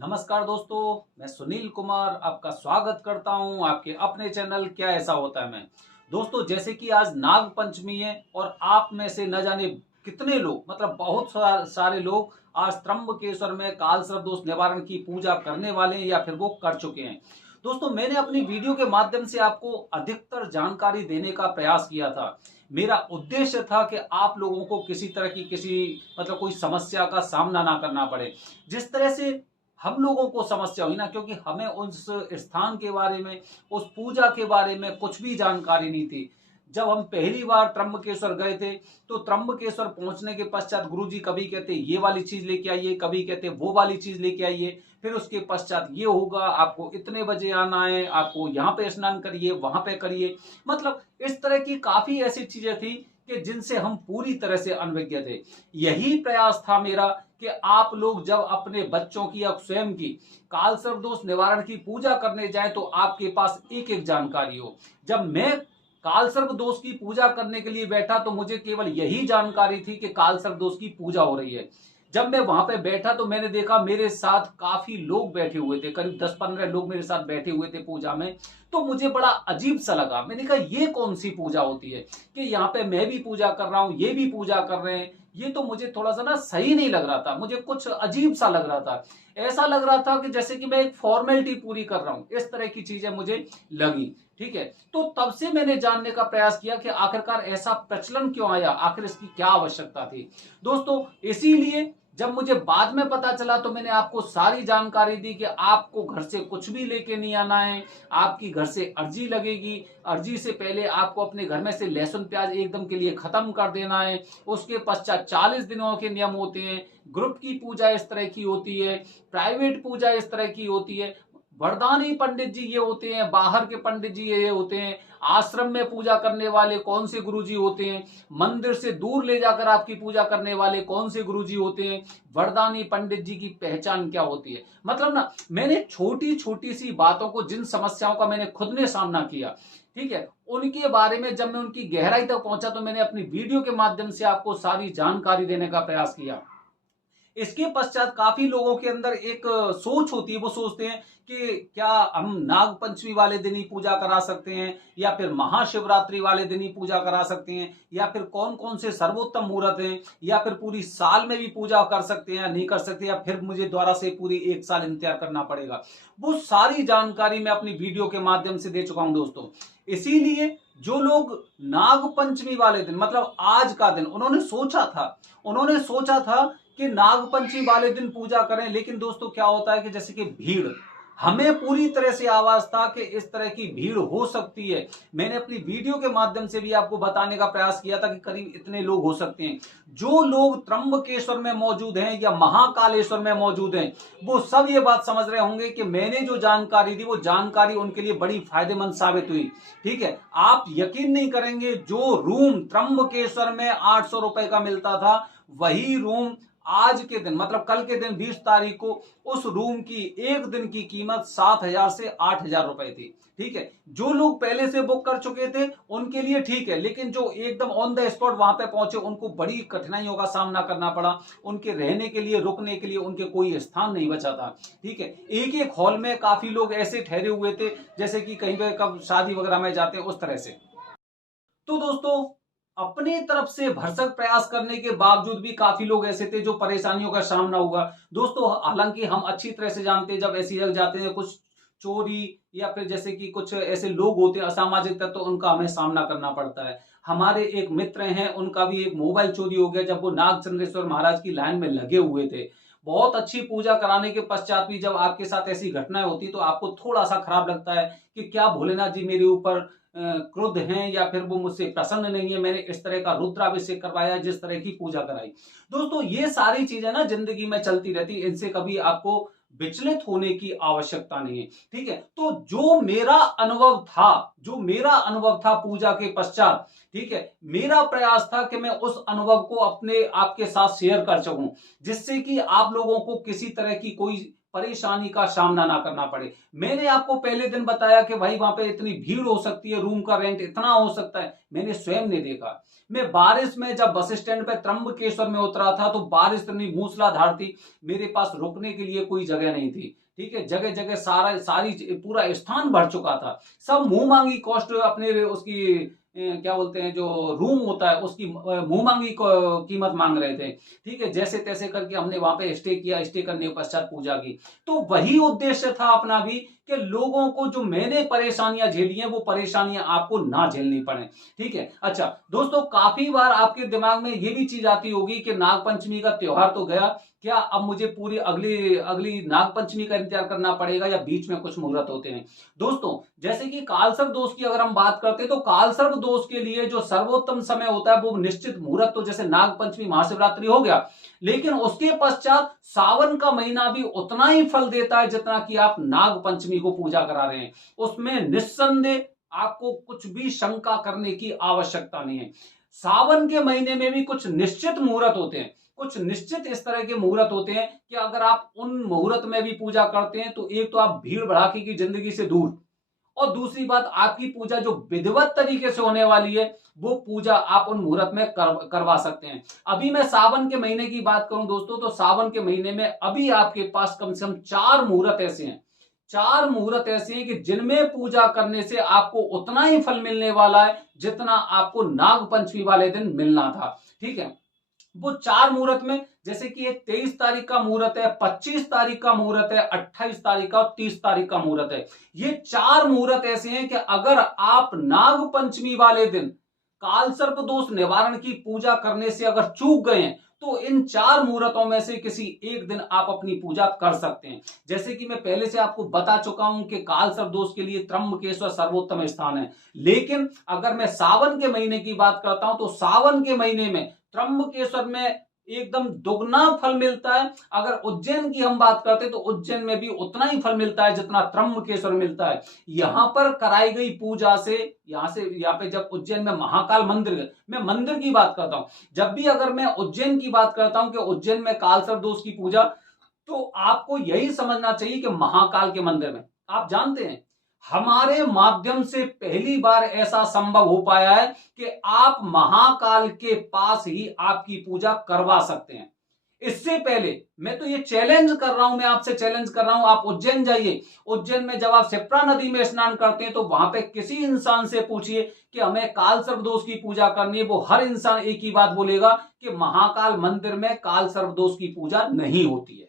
नमस्कार दोस्तों, मैं सुनील कुमार आपका स्वागत करता हूं आपके अपने चैनल क्या ऐसा होता है में। दोस्तों, जैसे कि आज नाग पंचमी है और आप में से न जाने कितने लोग मतलब बहुत सारे लोग आज त्र्यंबकेश्वर में काल सर्प दोष निवारण की पूजा करने वाले हैं या फिर वो कर चुके हैं। दोस्तों, मैंने अपनी वीडियो के माध्यम से आपको अधिकतर जानकारी देने का प्रयास किया था। मेरा उद्देश्य था कि आप लोगों को किसी तरह की किसी मतलब कोई समस्या का सामना ना करना पड़े। जिस तरह से हम लोगों को समस्या हुई ना, क्योंकि हमें उस स्थान के बारे में, उस पूजा के बारे में कुछ भी जानकारी नहीं थी। जब हम पहली बार त्र्यंबकेश्वर गए थे तो त्र्यंबकेश्वर पहुंचने के पश्चात गुरुजी कभी कहते ये वाली चीज लेके आइए, कभी कहते वो वाली चीज लेके आइए, फिर उसके पश्चात ये होगा, आपको इतने बजे आना है, आपको यहाँ पे स्नान करिए, वहां पे करिए। मतलब इस तरह की काफी ऐसी चीजें थी कि जिनसे हम पूरी तरह से अनभिज्ञ थे। यही प्रयास था मेरा कि आप लोग जब अपने बच्चों की या स्वयं की काल सर्प दोष निवारण की पूजा करने जाएं तो आपके पास एक एक जानकारी हो। जब मैं काल सर्प दोष की पूजा करने के लिए बैठा तो मुझे केवल यही जानकारी थी कि काल सर्प दोष की पूजा हो रही है। जब मैं वहां पे बैठा तो मैंने देखा मेरे साथ काफी लोग बैठे हुए थे, करीब 10-15 लोग मेरे साथ बैठे हुए थे पूजा में। तो मुझे बड़ा अजीब सा लगा। मैंने कहा ये कौन सी पूजा होती है कि यहाँ पे मैं भी पूजा कर रहा हूँ, ये भी पूजा कर रहे हैं। ये तो मुझे थोड़ा सा ना सही नहीं लग रहा था, मुझे कुछ अजीब सा लग रहा था। ऐसा लग रहा था कि जैसे कि मैं एक फॉर्मेलिटी पूरी कर रहा हूं, इस तरह की चीजें मुझे लगी। ठीक है, तो तब से मैंने जानने का प्रयास किया कि आखिरकार ऐसा प्रचलन क्यों आया, आखिर इसकी क्या आवश्यकता थी। दोस्तों, इसीलिए जब मुझे बाद में पता चला तो मैंने आपको सारी जानकारी दी कि आपको घर से कुछ भी लेके नहीं आना है। आपकी घर से अर्जी लगेगी, अर्जी से पहले आपको अपने घर में से लहसुन प्याज एकदम के लिए खत्म कर देना है। उसके पश्चात 40 दिनों के नियम होते हैं। ग्रुप की पूजा इस तरह की होती है, प्राइवेट पूजा इस तरह की होती है। वरदानी पंडित जी ये होते हैं, बाहर के पंडित जी ये होते हैं, आश्रम में पूजा करने वाले कौन से गुरुजी होते हैं, मंदिर से दूर ले जाकर आपकी पूजा करने वाले कौन से गुरुजी होते हैं, वरदानी पंडित जी की पहचान क्या होती है। मतलब ना, मैंने छोटी छोटी सी बातों को, जिन समस्याओं का मैंने खुद ने सामना किया, ठीक है, उनके बारे में जब मैं उनकी गहराई तक पहुंचा तो मैंने अपनी वीडियो के माध्यम से आपको सारी जानकारी देने का प्रयास किया। इसके पश्चात काफी लोगों के अंदर एक सोच होती है, वो सोचते हैं कि क्या हम नाग पंचमी वाले दिन ही पूजा करा सकते हैं या फिर महाशिवरात्रि वाले दिन ही पूजा करा सकते हैं, या फिर कौन कौन से सर्वोत्तम मुहूर्त हैं, या फिर पूरी साल में भी पूजा कर सकते हैं या नहीं कर सकते, या फिर मुझे दोबारा से पूरी एक साल इंतजार करना पड़ेगा। वो सारी जानकारी मैं अपनी वीडियो के माध्यम से दे चुका हूं दोस्तों। इसीलिए जो लोग नाग पंचमी वाले दिन मतलब आज का दिन उन्होंने सोचा था कि नागपंचमी वाले दिन पूजा करें, लेकिन दोस्तों क्या होता है कि जैसे कि भीड़, हमें पूरी तरह से आवाज था कि इस तरह की भीड़ हो सकती है। मैंने अपनी वीडियो के माध्यम से भी आपको बताने का प्रयास किया था कि करीब इतने लोग हो सकते हैं। जो लोग त्र्यंबकेश्वर में मौजूद हैं या महाकालेश्वर में मौजूद हैं, वो सब ये बात समझ रहे होंगे कि मैंने जो जानकारी दी वो जानकारी उनके लिए बड़ी फायदेमंद साबित हुई। ठीक है, आप यकीन नहीं करेंगे, जो रूम त्र्यंबकेश्वर में 800 रुपए का मिलता था, वही रूम आज के दिन मतलब कल के दिन 20 तारीख को उस रूम की एक दिन की कीमत 7,000 से 8,000 रुपए थी। ठीक है, जो लोग पहले से बुक कर चुके थे उनके लिए ठीक है, लेकिन जो एकदम ऑन द स्पॉट वहां पे पहुंचे उनको बड़ी कठिनाइयों का सामना करना पड़ा। उनके रहने के लिए, रुकने के लिए उनके कोई स्थान नहीं बचा था। ठीक है, एक एक हॉल में काफी लोग ऐसे ठहरे हुए थे जैसे कि कहीं पे कब शादी वगैरह में जाते हैं उस तरह से। तो दोस्तों, अपनी तरफ से भरसक प्रयास करने के बावजूद भी काफी लोग ऐसे थे जो परेशानियों का सामना हुआ। दोस्तों, हालांकि हम अच्छी तरह से जानते हैं जब ऐसी जगह जाते हैं कुछ चोरी या फिर जैसे कि कुछ ऐसे लोग होते हैं असामाजिक तत्व, तो उनका हमें सामना करना पड़ता है। हमारे एक मित्र हैं, उनका भी एक मोबाइल चोरी हो गया जब वो नागचंद्रेश्वर महाराज की लाइन में लगे हुए थे। बहुत अच्छी पूजा कराने के पश्चात भी जब आपके साथ ऐसी घटनाएं होती तो आपको थोड़ा सा खराब लगता है कि क्या भोलेनाथ जी मेरे ऊपर क्रुद्ध हैं या फिर वो मुझसे प्रसन्न नहीं है, मैंने इस तरह का रुद्राभिषेक करवाया, जिस तरह की पूजा कराई। दोस्तों, ये सारी चीजें ना जिंदगी में चलती रहती, इनसे कभी आपको विचलित होने की आवश्यकता नहीं है। ठीक है, तो जो मेरा अनुभव था पूजा के पश्चात, ठीक है, मेरा प्रयास था कि मैं उस अनुभव को अपने आपके साथ शेयर कर सकूं, जिससे कि आप लोगों को किसी तरह की कोई परेशानी का सामना ना करना पड़े। मैंने आपको पहले दिन बताया कि भाई वहां पे इतनी भीड़ हो सकती है, रूम का रेंट इतना हो सकता है, मैंने स्वयं ने देखा। मैं बारिश में जब बस स्टैंड पे त्र्यंबकेश्वर में उतरा था तो बारिश इतनी मूसलाधार थी, मेरे पास रुकने के लिए कोई जगह नहीं थी। ठीक है, जगह जगह सारी पूरा स्थान भर चुका था। सब मुंह मांगी कॉस्ट अपने उसकी क्या बोलते हैं, जो रूम होता है उसकी मुंह मांगी कीमत मांग रहे थे। ठीक है, जैसे तैसे करके हमने वहां पे स्टे किया, स्टे करने के पश्चात पूजा की। तो वही उद्देश्य था अपना भी कि लोगों को जो मैंने परेशानियां झेली हैं वो परेशानियां आपको ना झेलनी पड़े। ठीक है, अच्छा दोस्तों, काफी बार आपके दिमाग में ये भी चीज आती होगी कि नागपंचमी का त्योहार तो गया, क्या अब मुझे पूरी अगली अगली नागपंचमी का इंतजार करना पड़ेगा या बीच में कुछ मुहूर्त होते हैं। दोस्तों, जैसे कि कालसर्प दोष की अगर हम बात करते हैं तो कालसर्प दोष के लिए जो सर्वोत्तम समय होता है वो निश्चित मुहूर्त, तो जैसे नागपंचमी महाशिवरात्रि हो गया, लेकिन उसके पश्चात सावन का महीना भी उतना ही फल देता है जितना कि आप नागपंचमी को पूजा करा रहे हैं। उसमें निस्संदेह आपको कुछ भी शंका करने की आवश्यकता नहीं है। सावन के महीने में भी कुछ निश्चित मुहूर्त होते हैं, कुछ निश्चित इस तरह के मुहूर्त होते हैं कि अगर आप उन मुहूर्त में भी पूजा करते हैं तो एक तो आप भीड़ भड़ाके की जिंदगी से दूर, और दूसरी बात आपकी पूजा जो विधिवत तरीके से होने वाली है वो पूजा आप उन मुहूर्त में करवा सकते हैं। अभी मैं सावन के महीने की बात करूं दोस्तों, तो सावन के महीने में अभी आपके पास कम से कम 4 मुहूर्त ऐसे हैं, 4 मुहूर्त ऐसे हैं कि जिनमें पूजा करने से आपको उतना ही फल मिलने वाला है जितना आपको नागपंचमी वाले दिन मिलना था। ठीक है, वो 4 मुहूर्त में जैसे कि एक 23 तारीख का मुहूर्त है, 25 तारीख का मुहूर्त है, 28 तारीख का और 30 तारीख का मुहूर्त है। ये 4 मुहूर्त ऐसे हैं कि अगर आप नाग पंचमी वाले दिन कालसर्प दोष निवारण की पूजा करने से अगर चूक गए हैं तो इन 4 मुहूर्तों में से किसी एक दिन आप अपनी पूजा कर सकते हैं। जैसे कि मैं पहले से आपको बता चुका हूं कि कालसर्प दोष के लिए त्र्यंबकेश्वर सर्वोत्तम स्थान है, लेकिन अगर मैं सावन के महीने की बात करता हूं तो सावन के महीने में त्र्यंबकेश्वर में एकदम दुगना फल मिलता है। अगर उज्जैन की हम बात करते हैं तो उज्जैन में भी उतना ही फल मिलता है जितना त्र्यंबकेश्वर मिलता है। यहां पर कराई गई पूजा से यहाँ पे जब उज्जैन में महाकाल मंदिर, मैं मंदिर की बात करता हूं, जब भी अगर मैं उज्जैन की बात करता हूं कि उज्जैन में कालसर्प दोष की पूजा, तो आपको यही समझना चाहिए कि महाकाल के मंदिर में, आप जानते हैं हमारे माध्यम से पहली बार ऐसा संभव हो पाया है कि आप महाकाल के पास ही आपकी पूजा करवा सकते हैं। इससे पहले मैं तो ये चैलेंज कर रहा हूं, मैं आपसे चैलेंज कर रहा हूं, आप उज्जैन जाइए, उज्जैन में जब आप शिप्रा नदी में स्नान करते हैं तो वहां पे किसी इंसान से पूछिए कि हमें कालसर्प दोष की पूजा करनी है, वो हर इंसान एक ही बात बोलेगा कि महाकाल मंदिर में कालसर्प दोष की पूजा नहीं होती है।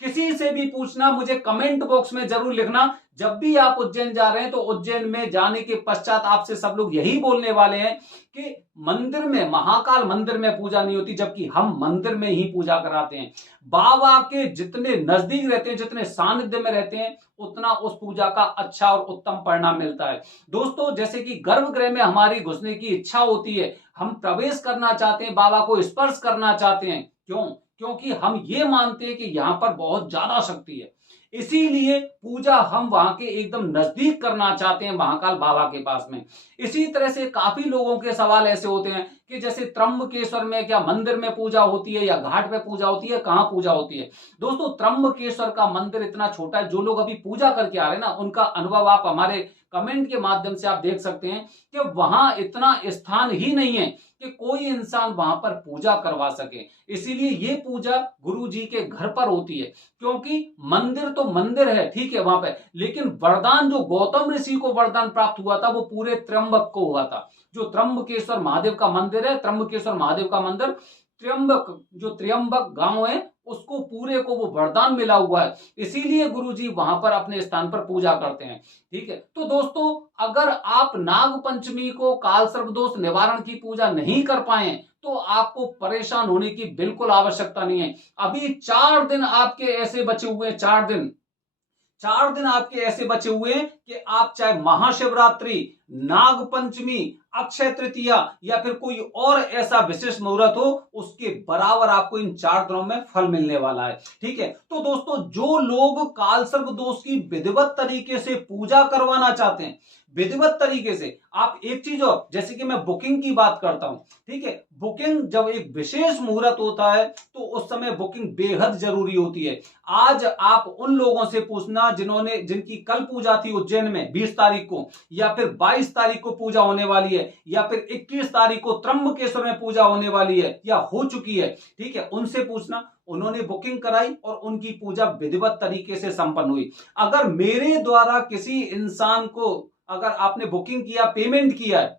किसी से भी पूछना, मुझे कमेंट बॉक्स में जरूर लिखना, जब भी आप उज्जैन जा रहे हैं तो उज्जैन में जाने के पश्चात आपसे सब लोग यही बोलने वाले हैं कि मंदिर में, महाकाल मंदिर में पूजा नहीं होती, जबकि हम मंदिर में ही पूजा कराते हैं। बाबा के जितने नजदीक रहते हैं, जितने सानिध्य में रहते हैं, उतना उस पूजा का अच्छा और उत्तम परिणाम मिलता है। दोस्तों, जैसे कि गर्भगृह में हमारी घुसने की इच्छा होती है, हम प्रवेश करना चाहते हैं, बाबा को स्पर्श करना चाहते हैं, क्यों? क्योंकि हम ये मानते हैं कि यहां पर बहुत ज्यादा शक्ति है, इसीलिए पूजा हम वहां के एकदम नजदीक करना चाहते हैं, महाकाल बाबा के पास में। इसी तरह से काफी लोगों के सवाल ऐसे होते हैं कि जैसे त्र्यंबकेश्वर में क्या मंदिर में पूजा होती है या घाट पे पूजा होती है, कहां पूजा होती है? दोस्तों, त्र्यंबकेश्वर का मंदिर इतना छोटा है, जो लोग अभी पूजा करके आ रहे हैं ना, उनका अनुभव आप हमारे कमेंट के माध्यम से आप देख सकते हैं कि वहां इतना स्थान ही नहीं है कि कोई इंसान वहां पर पूजा करवा सके। इसीलिए ये पूजा गुरु जी के घर पर होती है, क्योंकि मंदिर तो मंदिर है, ठीक है वहां पे, लेकिन वरदान जो गौतम ऋषि को वरदान प्राप्त हुआ था वो पूरे त्र्यंबक को हुआ था। जो त्र्यंबकेश्वर महादेव का मंदिर है, त्र्यंबकेश्वर महादेव का मंदिर, त्र्यंबक जो त्र्यंबक गांव है उसको पूरे को वो वरदान मिला हुआ है, इसीलिए गुरुजी वहां पर अपने स्थान पर पूजा करते हैं। ठीक है, तो दोस्तों, अगर आप नाग पंचमी को कालसर्प दोष निवारण की पूजा नहीं कर पाए तो आपको परेशान होने की बिल्कुल आवश्यकता नहीं है। अभी 4 दिन आपके ऐसे बचे हुए हैं, 4 दिन आपके ऐसे बचे हुए हैं कि आप चाहे महाशिवरात्रि, नाग पंचमी, अक्षय तृतीया या फिर कोई और ऐसा विशेष मुहूर्त हो, उसके बराबर आपको इन 4 दिनों में फल मिलने वाला है। ठीक है, तो दोस्तों जो लोग कालसर्प दोष की विधिवत तरीके से पूजा करवाना चाहते हैं, विधिवत तरीके से, आप एक चीज और, जैसे कि मैं बुकिंग की बात करता हूं, ठीक है, बुकिंग जब एक विशेष मुहूर्त होता है तो उस समय बुकिंग बेहद जरूरी होती है। आज आप उन लोगों से पूछना जिनकी कल पूजा थी उज्जैन में 20 तारीख को, या फिर 22 तारीख को पूजा होने वाली है, या फिर 21 तारीख को त्र्यंबकेश्वर में पूजा होने वाली है या हो चुकी है, ठीक है, उनसे पूछना, उन्होंने बुकिंग कराई और उनकी पूजा विधिवत तरीके से संपन्न हुई। अगर मेरे द्वारा किसी इंसान को, अगर आपने बुकिंग किया, पेमेंट किया है,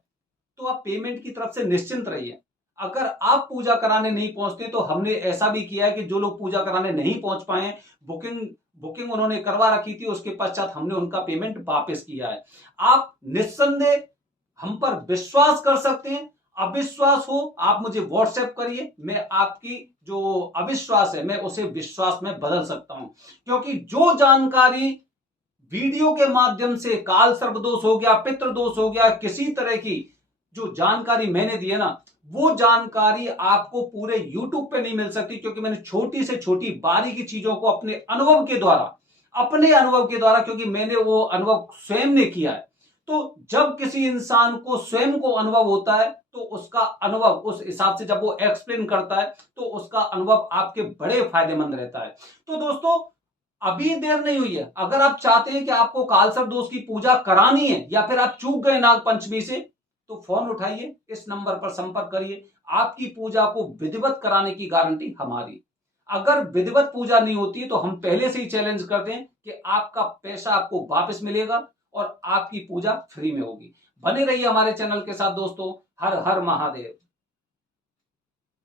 तो आप पेमेंट की तरफ से निश्चिंत रहिए। अगर आप पूजा कराने नहीं पहुंचते, तो हमने ऐसा भी किया है कि जो लोग पूजा कराने नहीं पहुंच पाए, बुकिंग उन्होंने करवा रखी थी, उसके पश्चात हमने उनका पेमेंट वापस किया है। आप निस्संदेह हम पर विश्वास कर सकते हैं। अविश्वास हो, आप मुझे व्हाट्सएप करिए, मैं आपकी जो अविश्वास है मैं उसे विश्वास में बदल सकता हूं। क्योंकि जो जानकारी वीडियो के माध्यम से काल सर्प दोष हो गया, पितृ दोष हो गया, किसी तरह की जो जानकारी मैंने दी है ना, वो जानकारी आपको पूरे YouTube पे नहीं मिल सकती, क्योंकि मैंने छोटी से छोटी बारीकी चीजों को अपने अनुभव के द्वारा, क्योंकि मैंने वो अनुभव स्वयं ने किया है। तो जब किसी इंसान को स्वयं को अनुभव होता है, तो उसका अनुभव उस हिसाब से जब वो एक्सप्लेन करता है, तो उसका अनुभव आपके बड़े फायदेमंद रहता है। तो दोस्तों, अभी देर नहीं हुई है। अगर आप चाहते हैं कि आपको कालसर्प दोष की पूजा करानी है, या फिर आप चूक गए नाग पंचमी से, तो फोन उठाइए, इस नंबर पर संपर्क करिए। आपकी पूजा को विधिवत कराने की गारंटी हमारी। अगर विधिवत पूजा नहीं होती, तो हम पहले से ही चैलेंज करते हैं कि आपका पैसा आपको वापस मिलेगा और आपकी पूजा फ्री में होगी। बने रहिए हमारे चैनल के साथ दोस्तों। हर हर महादेव।